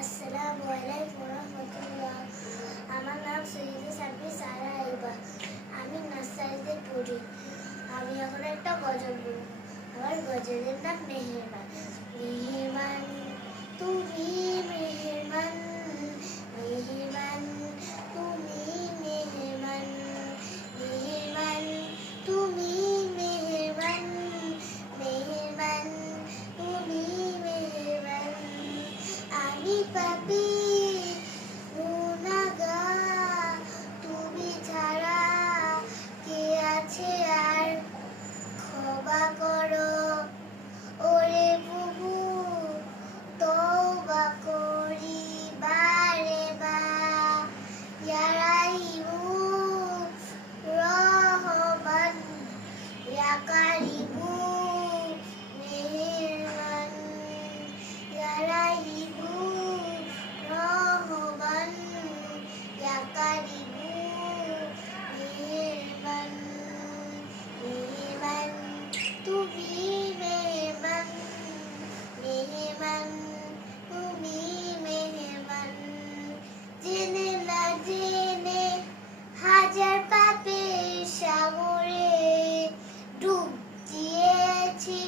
আসসালামু আলাইকুম রহমতুল্লাহ। আমার নাম সৈয়দা সাব্বির সারা আইবা। আমি নার্সারিতে পড়ি। আমি এখন একটা গজল বলবো। আমার গজলের নাম মেহেরবান। মেহেরবান তুমি মেহেরবান, মেহেরবান তুমি মেহেরবান, মেহেরবান তুমি মেহেরবান, মেহেরবান তুমি মেহেরবান। আমি পাপী গুনাহগার, তুমি ছাড়া কে আছে আর? ক্ষমা করো ওরে প্রভু, তওবা করি বারে বার। ইয়া রাহিমু রহমান, ইয়া কারিমু মেহেরবান, ইয়া রাহিমু রহমান, ইয়া কারিমু মেহেরবান। মেহেরবান তুমি মেহেরবান, মেহেরবান তুমি মেহেরবান। জেনে না জেনে হাজার পাপের সাগরে ডুব দিয়েছি।